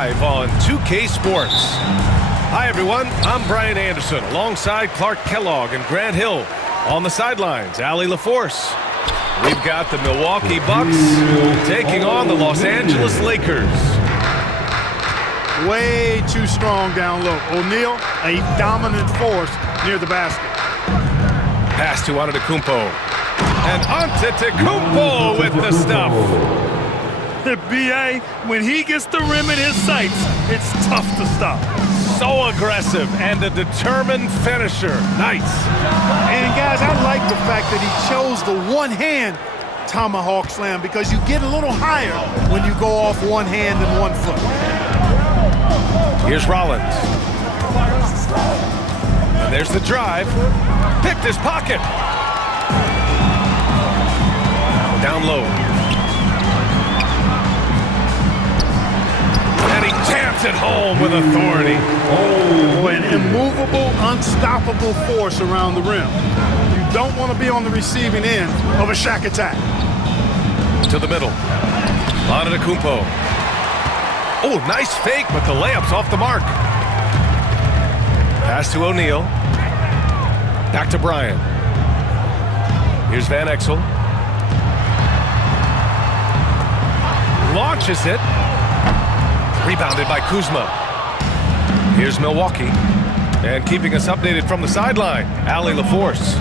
live on 2K Sports. Hi, everyone. I'm Brian Anderson alongside Clark Kellogg and Grant Hill. On the sidelines, Allie LaForce. We've got the Milwaukee Bucks taking on the Los Angeles Lakers. Way too strong down low. O'Neal, a dominant force near the basket. Pass to Antetokounmpo. And Antetokounmpo with the stuff. The BA, when he gets the rim in his sights, it's tough to stop. So aggressive and a determined finisher. Nice. And guys, I like the fact that he chose the one-hand tomahawk slam because you get a little higher when you go off one hand and 1 foot. Here's Rollins. And there's the drive. Picked his pocket. Down low. And he jams it home with authority. Oh, an immovable, unstoppable force around the rim. You don't want to be on the receiving end of a Shaq attack. To the middle. Antetokounmpo. Oh, nice fake, but the layup's off the mark. Pass to O'Neal. Back to Bryant. Here's Van Exel. Launches it. Rebounded by Kuzma. Here's Milwaukee. And keeping us updated from the sideline, Allie LaForce.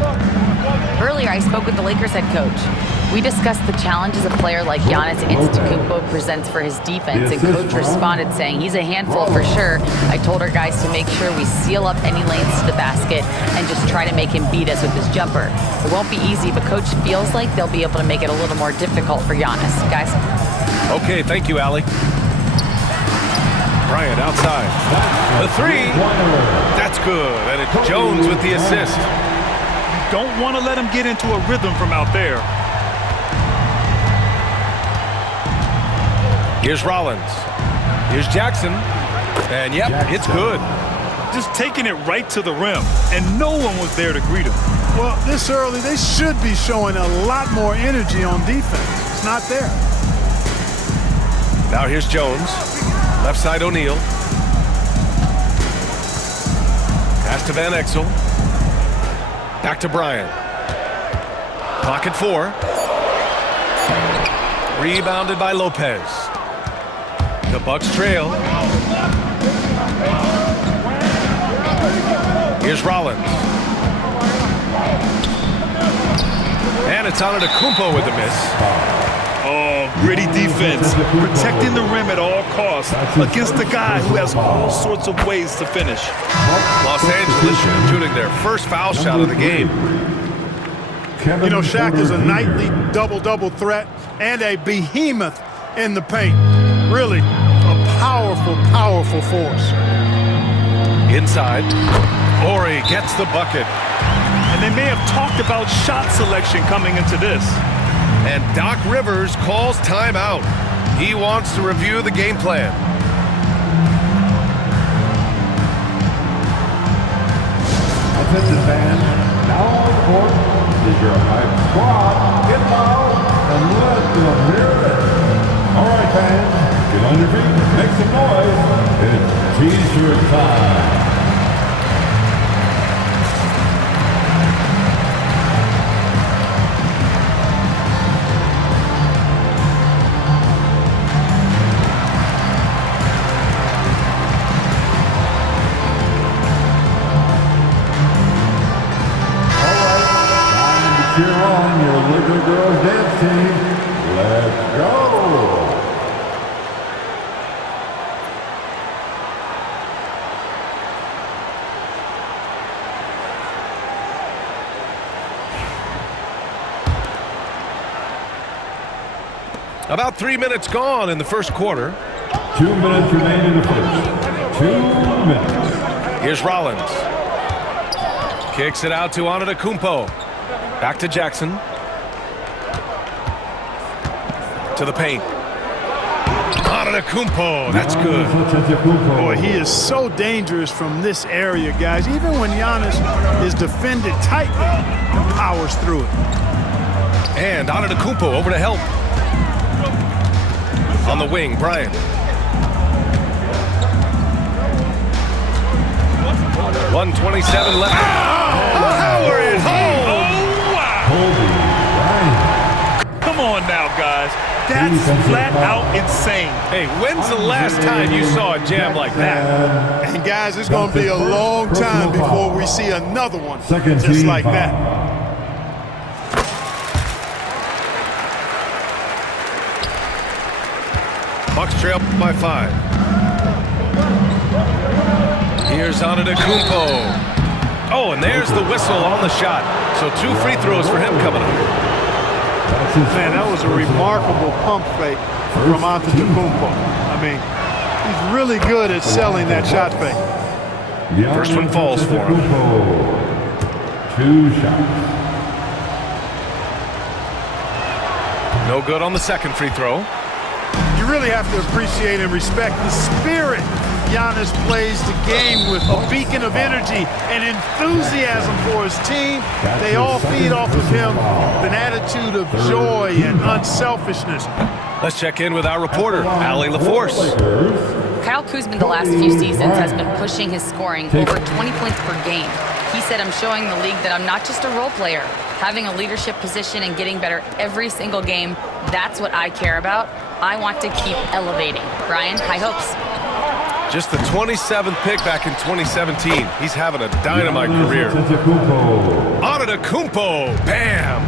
Earlier, I spoke with the Lakers head coach. We discussed the challenges a player like Giannis Antetokounmpo presents for his defense, and coach responded saying he's a handful for sure. I told our guys to make sure we seal up any lanes to the basket and just try to make him beat us with his jumper. It won't be easy, but coach feels like they'll be able to make it a little more difficult for Giannis. Guys? Okay, thank you, Allie. Bryant outside. The three. That's good. And it's Jones with the assist. You don't want to let him get into a rhythm from out there. Here's Rollins. Here's Jackson. And yep, it's good. Just taking it right to the rim, and no one was there to greet him. Well, this early, they should be showing a lot more energy on defense. It's not there. Now here's Jones. Left side O'Neal. Pass to Van Exel. Back to Bryant. Pocket 4. Rebounded by Lopez. The Bucks trail. Here's Rollins. And it's Antetokounmpo with the miss. Oh, gritty defense, protecting the rim at all costs against a guy who has all sorts of ways to finish. Los Angeles shooting their first foul shot of the game. You know, Shaq is a nightly double-double threat and a behemoth in the paint. Really a powerful, powerful force. Inside, Ori gets the bucket. And they may have talked about shot selection coming into this. And Doc Rivers calls timeout. He wants to review the game plan. Attention fans, now on the court is your hype squad. Get loud and let them hear it. All right, fans, get on your feet, make some noise. It's T-shirt time. Cheer on your Laker girls dance team. Let's go! About 3 minutes gone in the first quarter. 2 minutes remain in the first. 2 minutes. Here's Rollins. Kicks it out to Antetokounmpo. Back to Jackson. To the paint. Antetokounmpo, that's good. Boy, he is so dangerous from this area, guys. Even when Giannis is defended tightly, he powers through it. And Antetokounmpo over to help. On the wing, Bryant. 1:27 left. Power it home! Oh, wow. Kobe Bryant. Come on now, guys. That's flat out insane. Hey, when's the last time you saw a jam like that? And guys, it's going to be a long time before we see another one Second just team like foul. that. Bucks trail by 5. Here's Antetokounmpo. Oh, and there's the whistle on the shot. So 2 free throws for him coming up. Man, that was a remarkable pump fake from Antetokounmpo. I mean, he's really good at selling that shot fake. First one falls for him. 2 shots. No good on the second free throw. You really have to appreciate and respect the spirit Giannis plays the game with, a beacon of energy and enthusiasm for his team. They all feed off of him with an attitude of joy and unselfishness. Let's check in with our reporter, Allie LaForce. Kyle Kuzma the last few seasons has been pushing his scoring over 20 points per game. He said, "I'm showing the league that I'm not just a role player. Having a leadership position and getting better every single game, that's what I care about. I want to keep elevating." Brian, high hopes. Just the 27th pick back in 2017. He's having a dynamite career. Antetokounmpo, bam!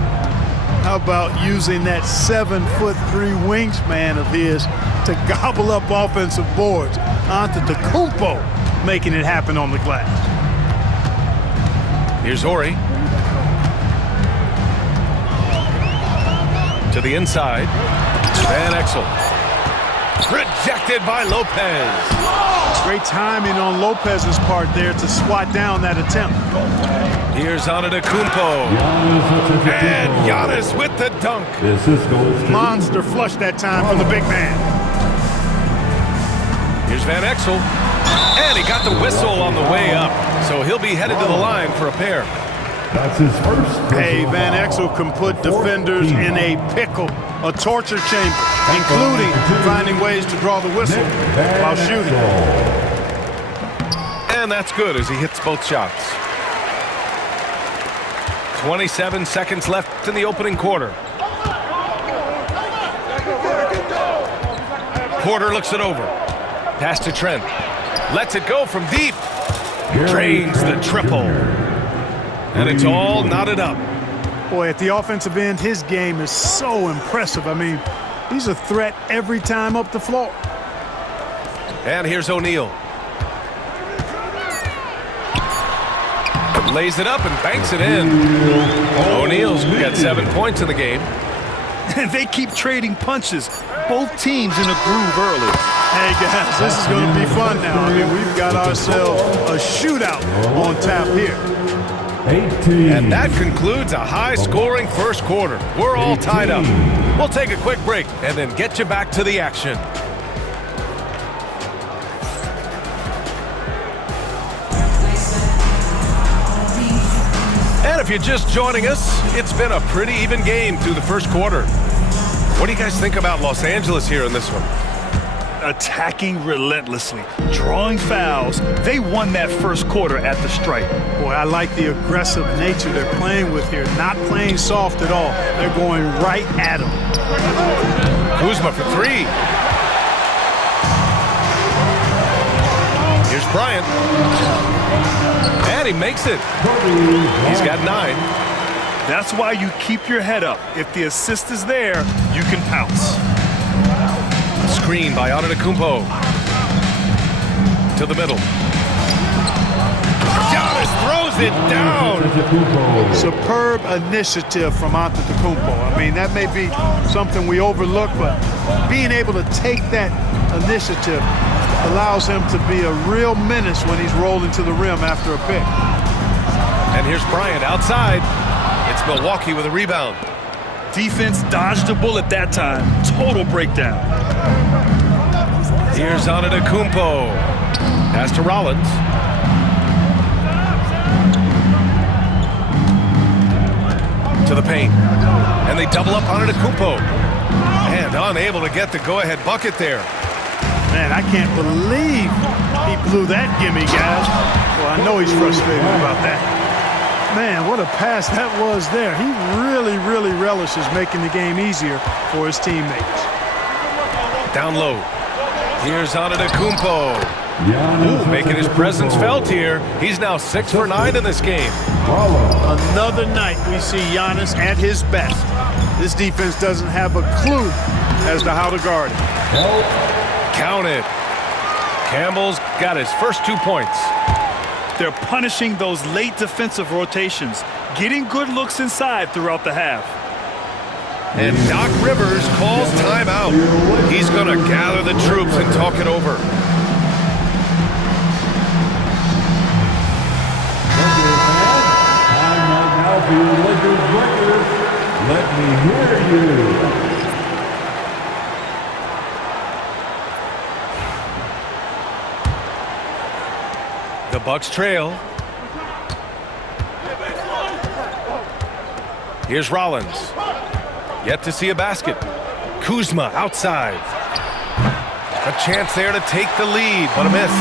How about using that 7'3" wingspan of his to gobble up offensive boards? Antetokounmpo making it happen on the glass. Here's Horry. To the inside. Van Exel. Rejected by Lopez. Great timing on Lopez's part there to swat down that attempt. Here's Antetokounmpo. And Giannis with the dunk. Monster flush that time from the big man. Here's Van Exel. And he got the whistle on the way up. So he'll be headed to the line for a pair. That's his first. Hey, Van Exel can put defenders in a pickle, a torture chamber, including finding ways to draw the whistle while shooting. And that's good as he hits both shots. 27 seconds left in the opening quarter. Porter looks it over. Pass to Trent. Lets it go from deep. Drains the triple. And it's all knotted up. Boy, at the offensive end, his game is so impressive. I mean, he's a threat every time up the floor. And here's O'Neal. Lays it up and banks it in. O'Neal's got 7 points in the game. And they keep trading punches. Both teams in a groove early. Hey, guys, this is going to be fun now. I mean, we've got ourselves a shootout on tap here. 18. And that concludes a high-scoring first quarter. We're all tied up. We'll take a quick break and then get you back to the action. And if you're just joining us, it's been a pretty even game through the first quarter. What do you guys think about Los Angeles here in this one? Attacking relentlessly, drawing fouls. They won that first quarter at the stripe. Boy, I like the aggressive nature they're playing with here. Not playing soft at all. They're going right at him. Kuzma for 3. Here's Bryant. And he makes it. He's got 9. That's why you keep your head up. If the assist is there, you can pounce. Screen by Antetokounmpo. To the middle. Giannis throws it down. Superb initiative from Antetokounmpo. I mean, that may be something we overlook, but being able to take that initiative allows him to be a real menace when he's rolling to the rim after a pick. And here's Bryant outside. It's Milwaukee with a rebound. Defense dodged a bullet that time. Total breakdown. Here's Antetokounmpo. Pass to Rollins. To the paint. And they double up Antetokounmpo. And unable to get the go-ahead bucket there. Man, I can't believe he blew that gimme, guys. Well, I know he's frustrated about that. Man, what a pass that was there. He really, really relishes making the game easier for his teammates. Down low. Here's Antetokounmpo. Making his presence felt here. He's now 6 for 9 in this game. Another night we see Giannis at his best. This defense doesn't have a clue as to how to guard him. Count it. Campbell's got his first 2 points. They're punishing those late defensive rotations, getting good looks inside throughout the half. And Doc Rivers calls timeout. He's going to gather the troops and talk it over. Let me hear you. The Bucks trail. Here's Rollins. Yet to see a basket. Kuzma outside. A chance there to take the lead, but a miss.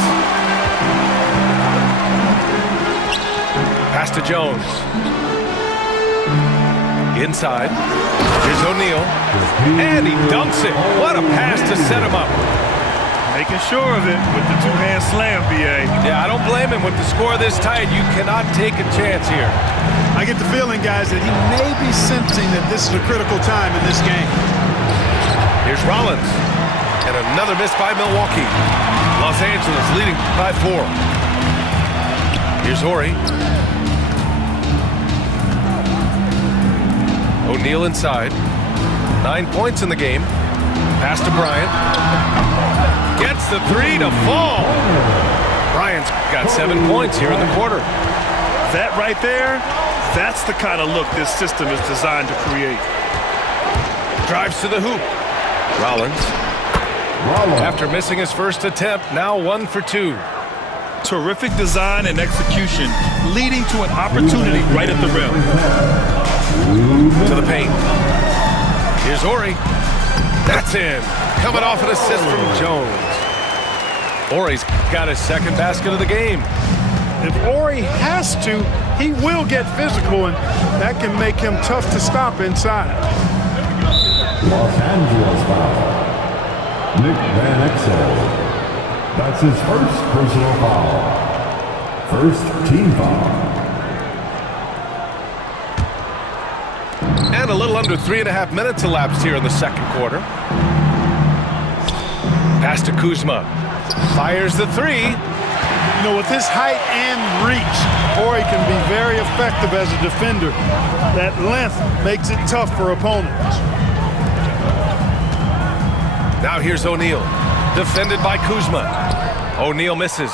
Pass to Jones. Inside. Here's O'Neal. And he dunks it. What a pass to set him up. Making sure of it with the two-hand slam, B.A. Yeah, I don't blame him. With the score this tight, you cannot take a chance here. I get the feeling, guys, that he may be sensing that this is a critical time in this game. Here's Rollins. And another miss by Milwaukee. Los Angeles leading by 4. Here's Horry. O'Neal inside. 9 points in the game. Pass to Bryant. Gets the 3 to fall. Bryant's got 7 points here in the quarter. That right there, that's the kind of look this system is designed to create. Drives to the hoop. Rollins. After missing his first attempt, now 1 for 2. Terrific design and execution, leading to an opportunity right at the rim. To the paint. Here's Horry. That's in. Coming off an assist from Jones. Horry's got his second basket of the game. If Horry has to, he will get physical, and that can make him tough to stop inside. Los Angeles foul. Nick Van Exel. That's his first personal foul. First team foul. And a little under 3.5 minutes elapsed here in the second quarter. Pass to Kuzma. Fires the 3. You know, with his height and reach, Horry can be very effective as a defender. That length makes it tough for opponents. Now here's O'Neal. Defended by Kuzma. O'Neal misses.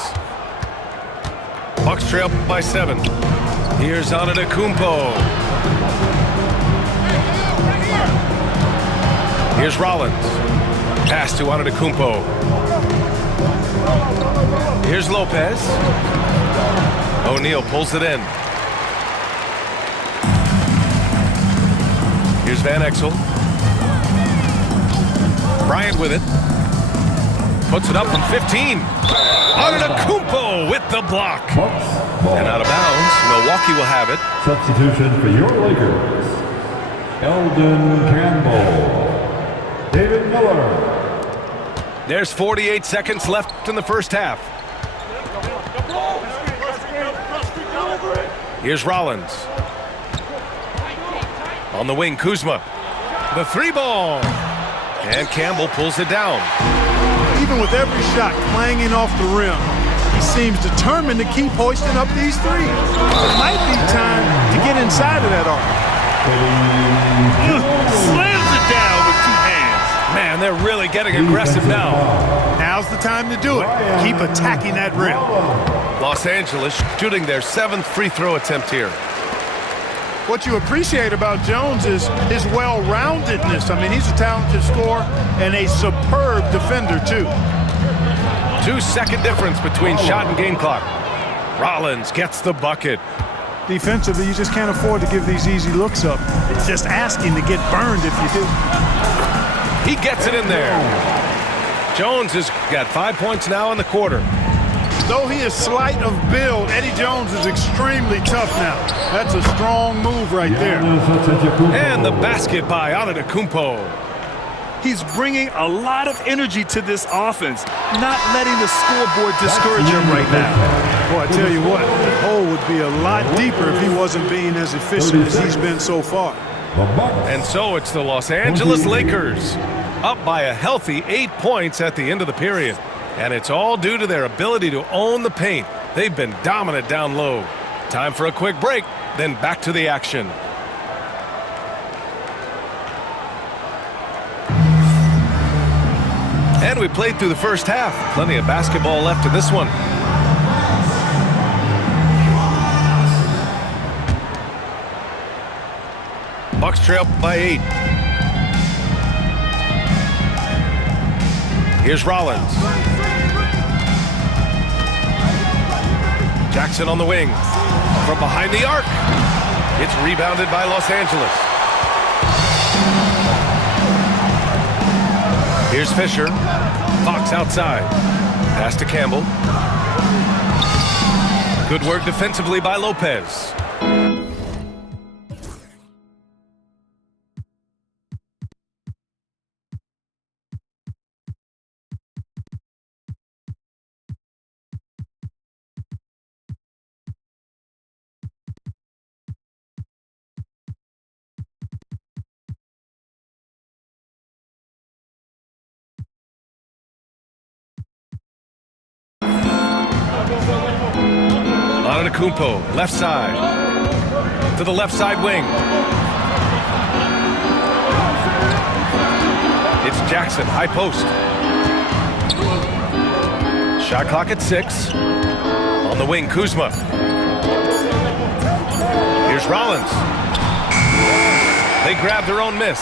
Bucks trail by 7. Here's Antetokounmpo. Here's Rollins. Pass to Antetokounmpo. Here's Lopez. O'Neal pulls it in. Here's Van Exel. Bryant with it. Puts it up from 15. Antetokounmpo with the block. And out of bounds. Milwaukee will have it. Substitution for your Lakers. Eldon Campbell. David Miller. There's 48 seconds left in the first half. Here's Rollins. On the wing, Kuzma. The 3-ball. And Campbell pulls it down. Even with every shot clanging off the rim, he seems determined to keep hoisting up these threes. It might be time to get inside of that arc. Slams it down with 2 hands. Man, they're really getting aggressive now. Now's the time to do it. Keep attacking that rim. Los Angeles shooting their 7th free throw attempt here. What you appreciate about Jones is his well-roundedness. I mean, he's a talented scorer and a superb defender, too. 2-second difference between shot and game clock. Rollins gets the bucket. Defensively, you just can't afford to give these easy looks up. It's just asking to get burned if you do. He gets it in there. Jones has got 5 points now in the quarter. Though he is slight of build, Eddie Jones is extremely tough now. That's a strong move right there. And the basket by Antetokounmpo. He's bringing a lot of energy to this offense, not letting the scoreboard discourage him right now. Boy, I tell you what, the hole would be a lot deeper if he wasn't being as efficient as he's been so far. And so it's the Los Angeles Lakers, up by a healthy 8 points at the end of the period. And it's all due to their ability to own the paint. They've been dominant down low. Time for a quick break, then back to the action. And we played through the first half. Plenty of basketball left in this one. Bucks trail by 8. Here's Rollins. Jackson on the wing. From behind the arc. It's rebounded by Los Angeles. Here's Fisher. Fox outside. Pass to Campbell. Good work defensively by Lopez. Antetokounmpo, left side. To the left side wing. It's Jackson, high post. Shot clock at 6. On the wing, Kuzma. Here's Rollins. They grab their own miss.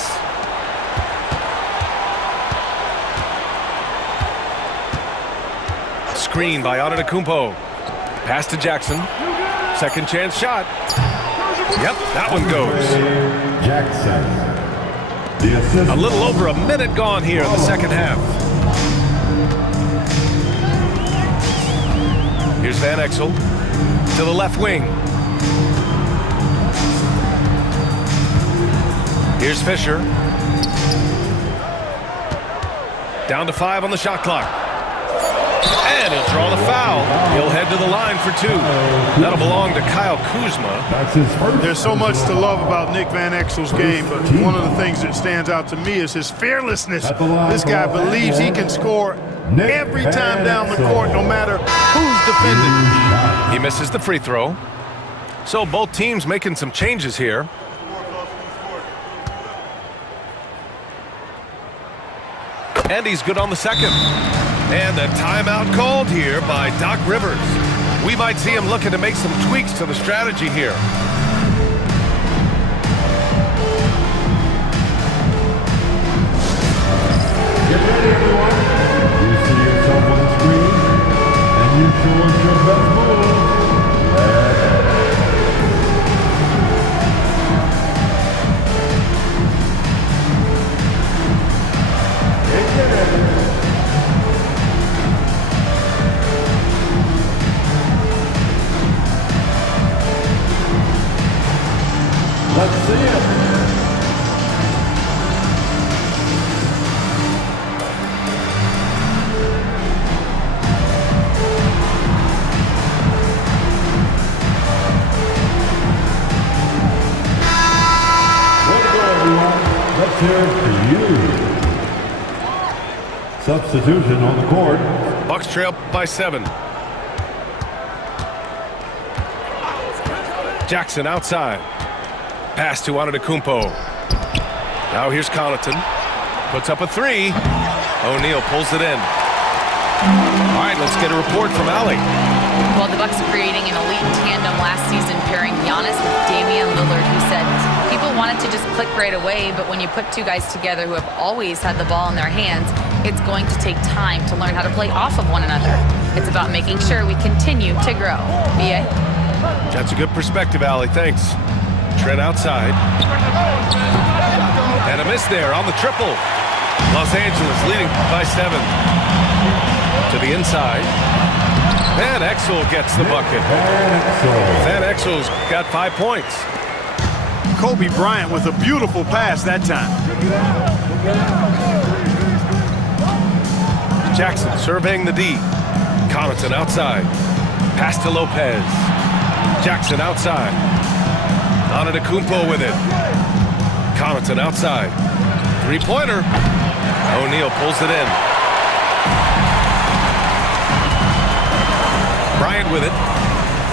Screen by Antetokounmpo. Pass to Jackson. Second chance shot. Yep, that one goes. Jackson. A little over a minute gone here in the second half. Here's Van Exel to the left wing. Here's Fisher. Down to 5 on the shot clock. And he'll draw the foul. He'll head to the line for 2. That'll belong to Kyle Kuzma. There's so much to love about Nick Van Exel's game, but one of the things that stands out to me is his fearlessness. This guy believes he can score every time down the court, no matter who's defending. He misses the free throw. So both teams making some changes here. And he's good on the second. And a timeout called here by Doc Rivers. We might see him looking to make some tweaks to the strategy here. Get ready, everyone. You see yourself on the screen, and you show us your best move. Let's see it. Let's hear it for you. Substitution on the court. Bucks trail by 7. Jackson outside. Pass to Antetokounmpo. Now here's Connaughton. Puts up a 3. O'Neal pulls it in. All right, let's get a report from Allie. Well, the Bucks creating an elite tandem last season, pairing Giannis with Damian Lillard, who said people wanted to just click right away, but when you put two guys together who have always had the ball in their hands, it's going to take time to learn how to play off of one another. It's about making sure we continue to grow. B.A.? That's a good perspective, Allie. Thanks. Trent outside. And a miss there on the triple. Los Angeles leading by 7. To the inside. Van Exel gets the bucket. Van Exel's got 5 points. Kobe Bryant with a beautiful pass that time. Jackson surveying the D. Connaughton outside. Pass to Lopez. Jackson outside. Antetokounmpo with it. Connaughton outside. Three-pointer. O'Neal pulls it in. Bryant with it.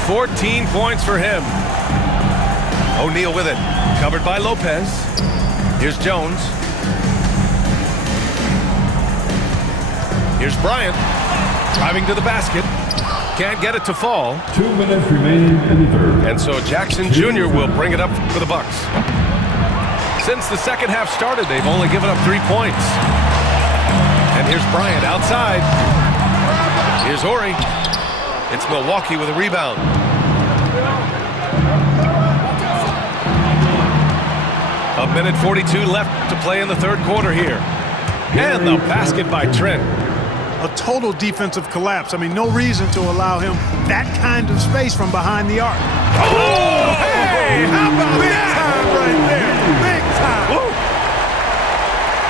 14 points for him. O'Neal with it. Covered by Lopez. Here's Jones. Here's Bryant. Driving to the basket. Can't get it to fall. 2 minutes remaining in the third. And so Jackson Jr. will bring it up for the Bucks. Since the second half started, they've only given up 3 points. And here's Bryant outside. Here's Horry. It's Milwaukee with a rebound. A minute 42 left to play in the third quarter here. And the basket by Trent. A total defensive collapse. I mean, no reason to allow him that kind of space from behind the arc. Oh, hey, how about big that? time right there. Big time. Woo.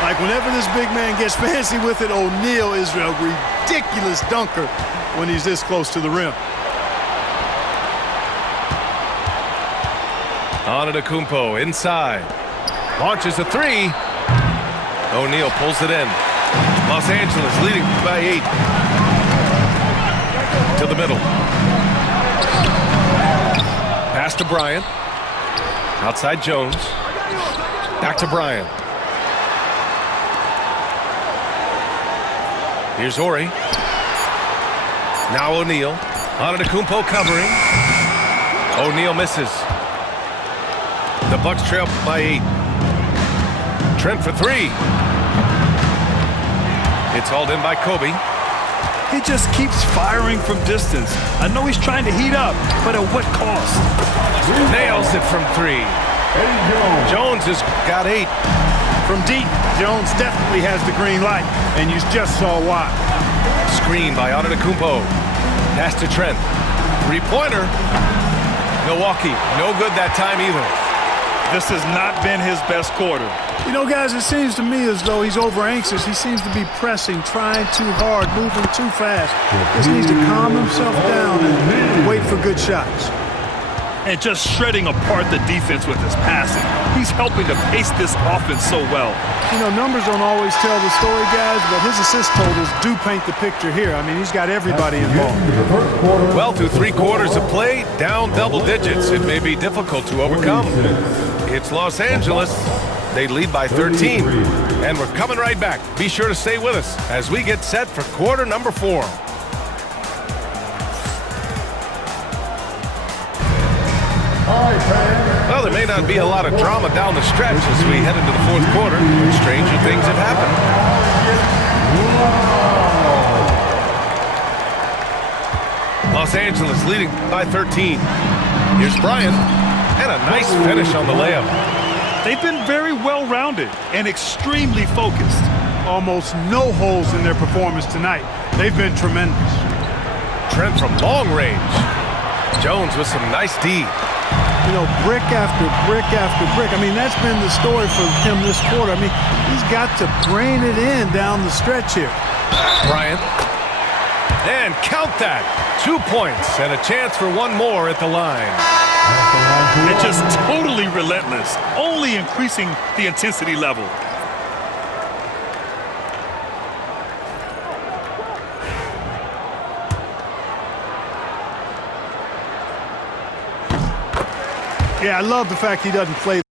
Like whenever this big man gets fancy with it, O'Neal is a ridiculous dunker when he's this close to the rim. Antetokounmpo inside. Launches a three. O'Neal pulls it in. Los Angeles leading by 8. To the middle. Pass to Bryant. Outside Jones. Back to Bryant. Here's Horry. Now O'Neal. Antetokounmpo covering. O'Neal misses. The Bucks trail by 8. Trent for 3. It's hauled in by Kobe. He just keeps firing from distance. I know he's trying to heat up, but at what cost? Nails it from 3. Jones has got 8. From deep, Jones definitely has the green light, and you just saw why. Screen by Antetokounmpo. Pass to Trent. Three-pointer. Milwaukee, no good that time either. This has not been his best quarter. You know, guys, it seems to me as though he's over-anxious. He seems to be pressing, trying too hard, moving too fast. Just needs to calm himself down and wait for good shots. And just shredding apart the defense with his passing. He's helping to pace this offense so well. You know, numbers don't always tell the story, guys, but his assist totals do paint the picture here. I mean, he's got everybody involved. Well, through 3 quarters of play, down double digits. It may be difficult to overcome. It's Los Angeles. They lead by 13. And we're coming right back. Be sure to stay with us as we get set for quarter number 4. Well, there may not be a lot of drama down the stretch as we head into the 4th quarter. Stranger things have happened. Los Angeles leading by 13. Here's Bryant. And a nice finish on the layup. They've been very well-rounded and extremely focused. Almost no holes in their performance tonight. They've been tremendous. Trent from long range. Jones with some nice D. You know, brick after brick after brick. I mean, that's been the story for him this quarter. I mean, he's got to brain it in down the stretch here. Bryant. And count that. 2 points and a chance for one more at the line. And just totally relentless, only increasing the intensity level. Yeah, I love the fact he doesn't play